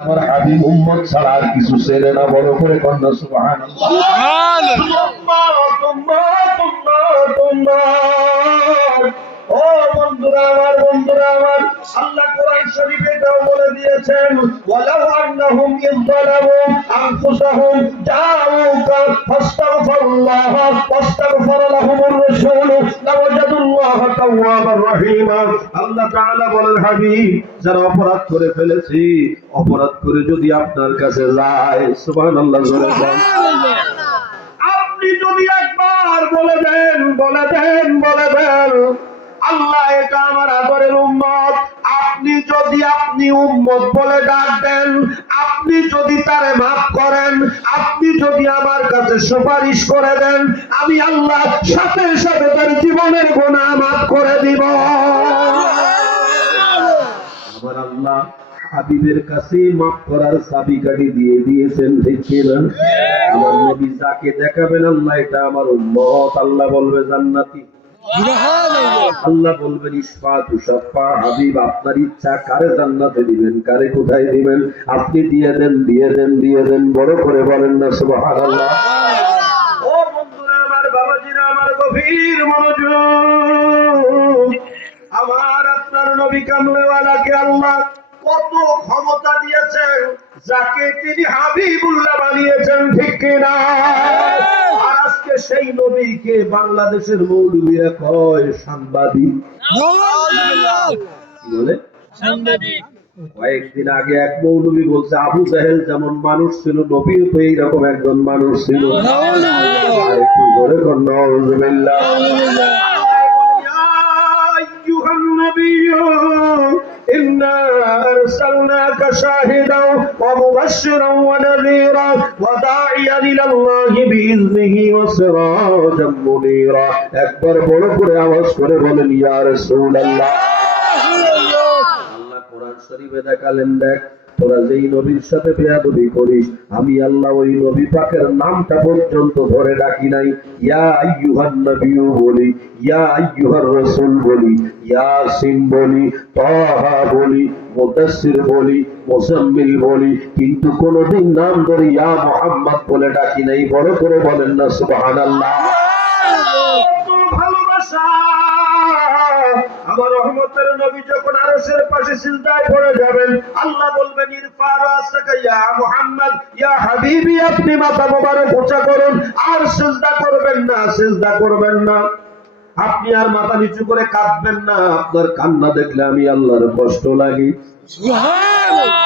আমার হাবিব উম্মত ছাড়া আর কিছু ছেলে না, বড় করে কন্যা সুবহানাল্লাহ। ও বন্ধুরা আমার, বন্ধুরা আমার, আল্লাহ কোরআন শরীফে এটাও বলে দিয়েছেন, ওয়ালাউ আন্নাহুম ইযলামু আনফুসাহুম জাউকা ফাস্তাগফিরুল্লাহ ওয়াস্তাগফার লাহুমুর রাসূল লাওয়াজাদুল্লাহ তাওয়াবার রহিমা। আল্লাহ তাআলা বলেন, হাবিব, যারা অপরাধ করে ফেলেছি, অপরাধ করে যদি আপনার কাছে যায়, সুবহানাল্লাহ জোরে বলেন, আপনি যদি একবার বলে দেন, বলে দেন, বলে দেন, আল্লাহ এটা আমার আদরের উম্মত, আপনি যদি আপনি উম্মত বলে ডাক দেন, আপনি যদি তারে মাফ করেন, আপনি যদি আমার কাছে সুপারিশ করে দেন, আমি আল্লাহ সাথে সাথে তার জীবনের গুনাহ মাফ করে দিব। আমার আল্লাহ হাবিবের কাছে মাফ করার চাবিকাঠি দিয়ে দিয়েছেন, ঠিক কিনা? আমার নবী যাকে দেখাবেন, আল্লাহ এটা আমার উম্মত, আল্লাহ বলবে জান্নাতি, আল্লাহ বলবেন ইসফাতু শাফা, হাবিব আপনার ইচ্ছা, কারে জান্নাতে দিবেন, কারে কোথায় দিবেন, আপনি দিয়ে দেন, দিয়ে দেন, দিয়ে দেন, বড় করে বলেন না সুবহানাল্লাহ। ও বন্ধুরা আমার, বাবাজিরা আমার, গভীর মনোযোগ, আমার আপনার নবী কামলেওয়ালাকে আল্লাহ কত ক্ষমতা দিয়েছেন, যাকে তিনি হাবিবুল্লাহ বানিয়েছেন, ঠিক কিনা? আজকে সেই নবীকে বাংলাদেশের মৌলবীরা কয় সাংবাদিক। কি বলে? সাংবাদিক। কয়েকদিন আগে এক মৌলবী বলছে, আবু জাহেল যেমন মানুষ ছিল, নবীও তো এইরকম একজন মানুষ ছিল। আর একটু জোরে কর নাউযুবিল্লাহ। إنا أرسلناك شاهدا ومبشرا ونذيرا وداعيا إلى الله بإذنه وسراجا منيرا। একবার বড় করে আওয়াজ করে বলেন, ইয়া রাসূলুল্লাহ। আল্লাহ কোরআন শরীফে দেখালেন, দেখ তোরা যেই নবীর সাথে বেয়াদবি করিস, আমি আল্লাহ ওই নবী পাকের নামটা পর্যন্ত ধরে ডাকি নাই। ইয়া আইয়ুহান নবিয়্যু বলি, ইয়া আইয়ুহার রাসূল বলি, ইয়াসিন বলি, তাহা বলি, মুদাসসির বলি, মুজাম্মিল বলি, কিন্তু কোনদিন নাম ধরে ইয়া মুহাম্মদ বলে ডাকি নাই। বড় করে বলেন না সুবহানাল্লাহ। ভালোবাসা আমার রহমতের নবী যখন আরশের পাশে সিজদায় পড়ে যাবেন, আল্লাহ বলবেন, ইরফা রাসাকা ইয়া মুহাম্মদ, ইয়া হাবিবি, আপনি মাথা মোবারক উঁচা করুন, আর সিজদা করবেন না, সিজদা করবেন না, আপনি আর মাথা নিচু করে কাঁদবেন না, আপনার কান্না দেখলে আমি আল্লাহর কষ্ট লাগে। সুবহানাল্লাহ।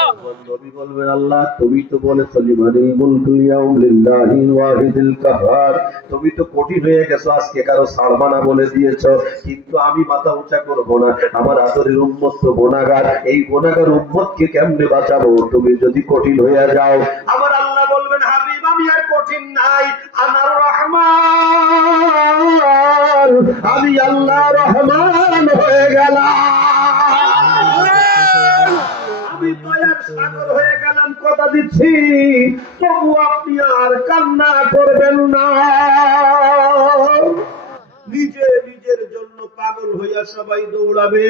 নবী বলবেন, আল্লাহ তুমি তো বলেছো লিমানিল মুলকুল ইয়াউম লিল্লাহিল ওয়াহিদিল কাহ্হার, তুমি তো কঠিন হয়ে গেছো, আজকে কারো ছাড়বা না বলে দিয়েছো, কিন্তু আমি মাথা উঁচা করব না, আমার আদরের উম্মত তো গুনাহগার, এই গুনাহগার উম্মতকে কেমনে বাঁচাবো, তুমি যদি কঠিন হয়ে যাও। আমার আল্লাহ বলবেন, হাবিব আমি আর কঠিন নাই, আনার রহমান, আমি আল্লাহ রহমান হয়ে গেলাম, আমি দয়ার সাগর হয়ে গেলাম, কথা দিচ্ছি, তবু আপনি আর কান্না করবেন না। নিজে নিজের জন্য পাগল হইয়া সবাই দৌড়াবে,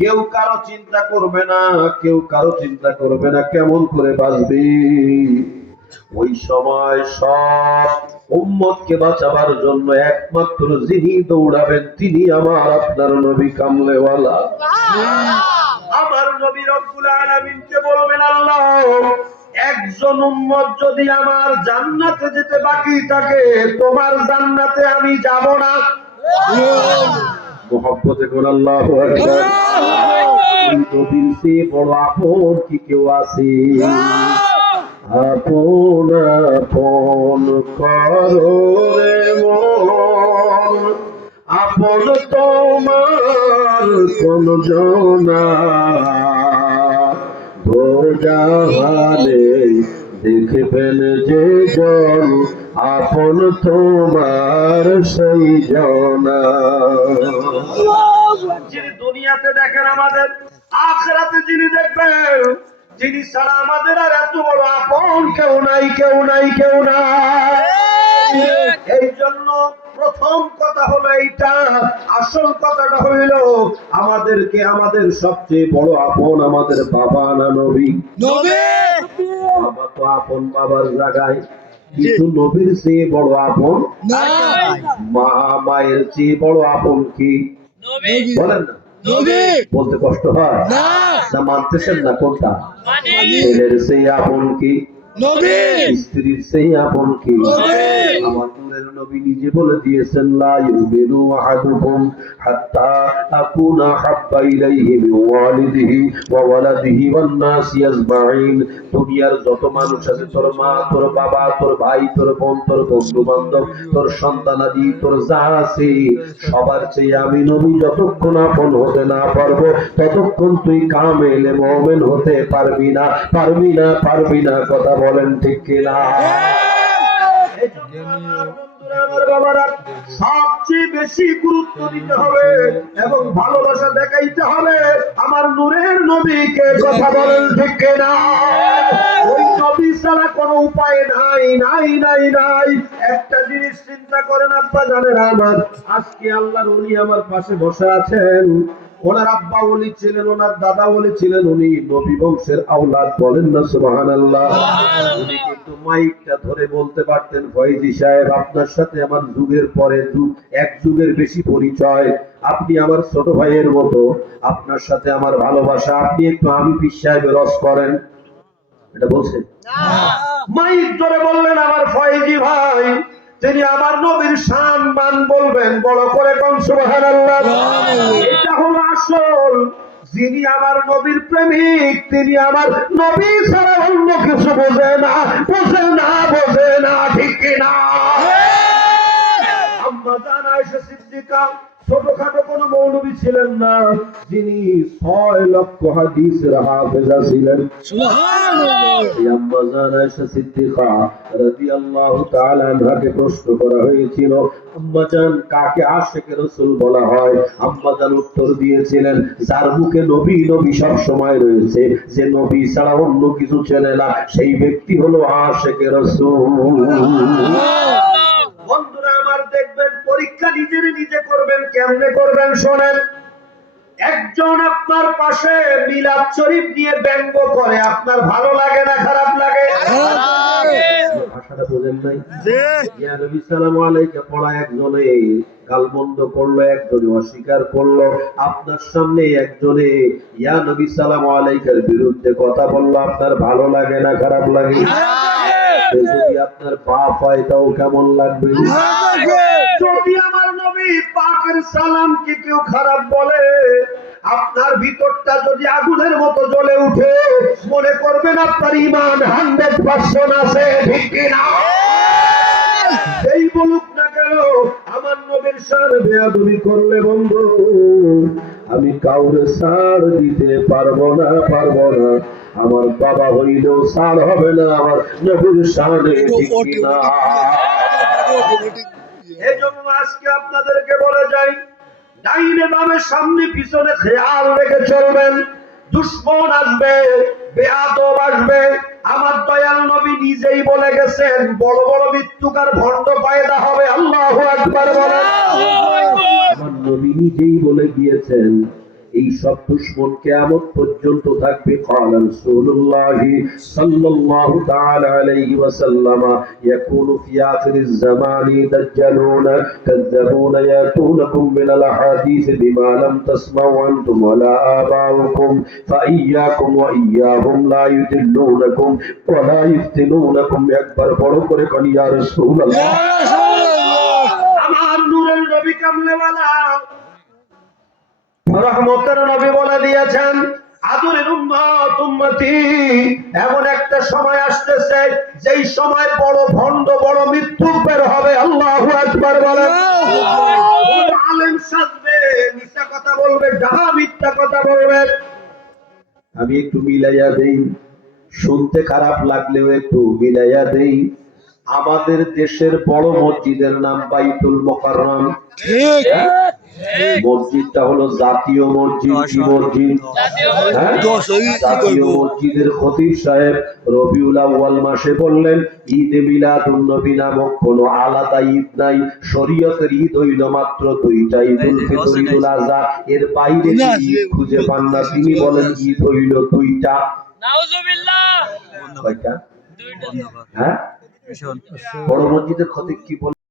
কেউ কারো চিন্তা করবে না, কেউ কারো চিন্তা করবে না কেমন করে বাঁচবে। ওই সময় সব উম্মতকে বাঁচাবার জন্য একমাত্র যিনি দৌড়াবেন, তিনি আমার আপনার নবী কামলেওয়ালা। আমার নবী রব্বুল আলামিনকে বলবেন, আল্লাহ একজন উম্মত যদি আমার জান্নাতে যেতে বাকি থাকে, তোমার জান্নাতে আমি যাব না। মুহাব্বতে কোন আল্লাহু আকবার। নবীর চেয়ে বড় আপন কি কেউ আছে? আপন আপন করো রে মন, আপন তোমার কোন জনা, দোজাহানে দেখবেন যে জন, আপন তোমার সেই জনা। যিনি দুনিয়াতে দেখেন আমাদের, আখিরাতে যিনি দেখবেন, যিনি ছাড়া আমাদের আর এত বড় আপন কেউ নাই, কেউ নাই, কেউ নাই। এই জন্য প্রথম কথা হলো এইটা। আসল কথাটা হইল আমাদেরকে আমাদের সবচেয়ে বড় আপন আমাদের বাবা না নবী? বাবা তো আপন বাবার জায়গায়, কিন্তু নবীর চেয়ে বড় আপন মা, মায়ের চেয়ে বড় আপন কি বলেন না? বলতে কষ্ট হয় না? মানতেছেন না? কোনটা? ছেলের চেয়ে আপন কি? স্ত্রীর চেয়ে আপন কি? আমার নূরের নবী নিজে বলে দিয়েছেন, লা ইউমিনু আহাদুকুম হাত্তা আকুনা হাব্বা ইলাইহি মিন ওয়ালিদিহি ওয়া ওয়ালাদিহি ওয়ান নাসি আজমাইন। দুনিয়ার যত মানুষ আছে, তোর মা, তোর বাবা, তোর ভাই, তোর বোন, তোর বন্ধু বান্ধব, তোর সন্তানাদি, তোর যা আছে, সবার চেয়ে আমি নবী যতক্ষণ আপন হতে না পারবো ততক্ষণ তুই কামেল মুমিন হতে পারবি না, পারবি না, পারবি না। কথা বলেন ঠিক কিনা? আমার বাবারা, সবচেয়ে বেশি গুরুত্ব দিতে হবে এবং ভালোবাসা দেখাইতে হবে আমার নূরের নবীকে। কথা বলেন ঠিক কিনা? ওই নবী ছাড়া কোনো উপায় নাই, নাই, নাই, নাই। একটা জিনিস চিন্তা করেন আব্বা জানেন আমার, আজকে আল্লাহর ওলি আমার পাশে বসে আছেন, ওনার আব্বা ওলি ছিলেন, ওনার দাদা ওলি ছিলেন, উনি নবী বংশের আওলাদ। বলেন না সুবহানাল্লাহ? উনি কিন্তু মাইকটা ধরে বলতে পারতেন, ফয়জি সাহেব আপনার সাথে আমার যুগের পরে এক যুগের বেশি পরিচয়, আপনি আমার ছোট ভাইয়ের মতো, আপনার সাথে আমার ভালোবাসা, আপনি একটু আমি পীর সাহেবের রস করেন। এটা বলছেন? মাইক ধরে বললেন, আমার ফয়জি ভাই, তিনি আমার নবীর শান মান বলবেন বড় করে, কোন সুবহানাল্লাহ। এটা হলো আসল। যিনি আমার নবীর প্রেমিক, তিনি আমার নবী ছাড়া অন্য কিছু বোঝে না, বোঝে না, বোঝে না। ঠিক কিনা? আম্মা জান আয়েশা সিদ্দিকা ছোটখাটো কোনো মৌলবী ছিলেন না, যিনি 6 লক্ষ হাদিসের হাফেজা ছিলেন। আম্মা জান আয়েশা সিদ্দিকা রাদিয়াল্লাহু তাআলা আনহাকে প্রশ্ন করা হয়েছিল, আম্মা জান কাকে আশিকে রাসূল বলা হয়? আম্মা জান উত্তর দিয়েছিলেন, যার মুখে নবী নবী সব সময় রয়েছে, যে নবী ছাড়া অন্য কিছু চেনে না, সেই ব্যক্তি হলো আশিকে রাসূল। বন্ধুরা আমার, দেখবেন পরীক্ষা নিজের নিজে করবেন। কেমনে করবেন শোনেন। একজন আপনার পাশে মিলাদ শরীফ নিয়ে ব্যঙ্গ করে, আপনার ভালো লাগে না খারাপ লাগে? ভাষাটা বোঝেন নাই? ইয়া নবী সাল্লাল্লাহু আলাইহি পড়া একজনে গালমন্দ করলো, একজনে অস্বীকার করলো, আপনার সামনে একজনে ইয়া নবী সাল্লাল্লাহু আলাইহির বিরুদ্ধে কথা বললো, আপনার ভালো লাগে না খারাপ লাগে? যদি আপনার বাপ হয় তাও কেমন লাগবে? যদি আমার নবী পাকের সালামকে কেউ খারাপ বলে, আপনার ভিতরটা যদি আগুনের মতো জ্বলে উঠে, মনে করবেন আপনার ঈমান 100% আছে। ঠিক কিনা? এই বলুক না কেন, আমার নবীর সাথে বেয়াদবি করলে বন্ধু আমি কাউরে ছাড় দিতে পারবো না, পারবো না। আমার বাবা হইলেও ছাড় হবে না আমার নবীর সামনে। ঠিক কিনা? এই জন্য আজকে আপনাদেরকে বলে যাই, ডাইনে বামে সামনে পিছনে খেয়াল রেখে চলবেন। দুশ্মন আসবে, বেয়াদব আসবে। আমার দয়াল নবী নিজেই বলে গেছেন, বড় বড় মৃত্যুকার ভণ্ড পয়দা হবে। আল্লাহু আকবার বলেন। আমার নবী নিজেই বলে গিয়েছেন, এই সব দুশ্মন কিয়ামত পর্যন্ত থাকবে। قال رسول الله صلى الله تعالى عليه وسلم يكون في آخر الزمان دجالون كذبون يأتونكم من الأحاديث بما لم تسمعوا أنتم ولا آباؤكم فإياكم وإياهم لا يضلونكم ولا يفتنونكم। একবার বড় করে বলি ইয়া রাসূলুল্লাহ। আমার নূরের নবী কামলেওয়ালা রহমতের নবী বলে দিয়েছেন, আদরের উম্মত উম্মতি, এমন একটা সময় আসতেছে যেই সময় বড় ভণ্ড, বড় মৃত্যু বের হবে। আল্লাহু আকবার বলেন। আলেম সাজবে, মিথ্যা কথা বলবে, যাহা মিথ্যা কথা বলবে। আমি একটু মিলাইয়া দেই, শুনতে খারাপ লাগলেও একটু মিলাইয়া দেই। আমাদের দেশের বড় মসজিদের নাম বাইতুল মুকাররম। মসজিদটা হলো জাতীয় মসজিদ। কি মসজিদ? হ্যাঁ? জাতীয় মসজিদের খতিব সাহেব রবিউল আউয়াল মাসে বললেন ঈদে মিলাদুন নবী নামক কোন আলাদা ঈদ নাই, শরীয়তের ঈদ হইল মাত্র দুইটা, ঈদুল ফিতর, ঈদুল আযহা। এর বাইরে ঈদ খুঁজে পান না। তিনি বলেন ঈদ হইল দুইটা। নাউজুবিল্লাহ। কয়টা? হ্যাঁ, বড় মসজিদের খতিব কি বলেন?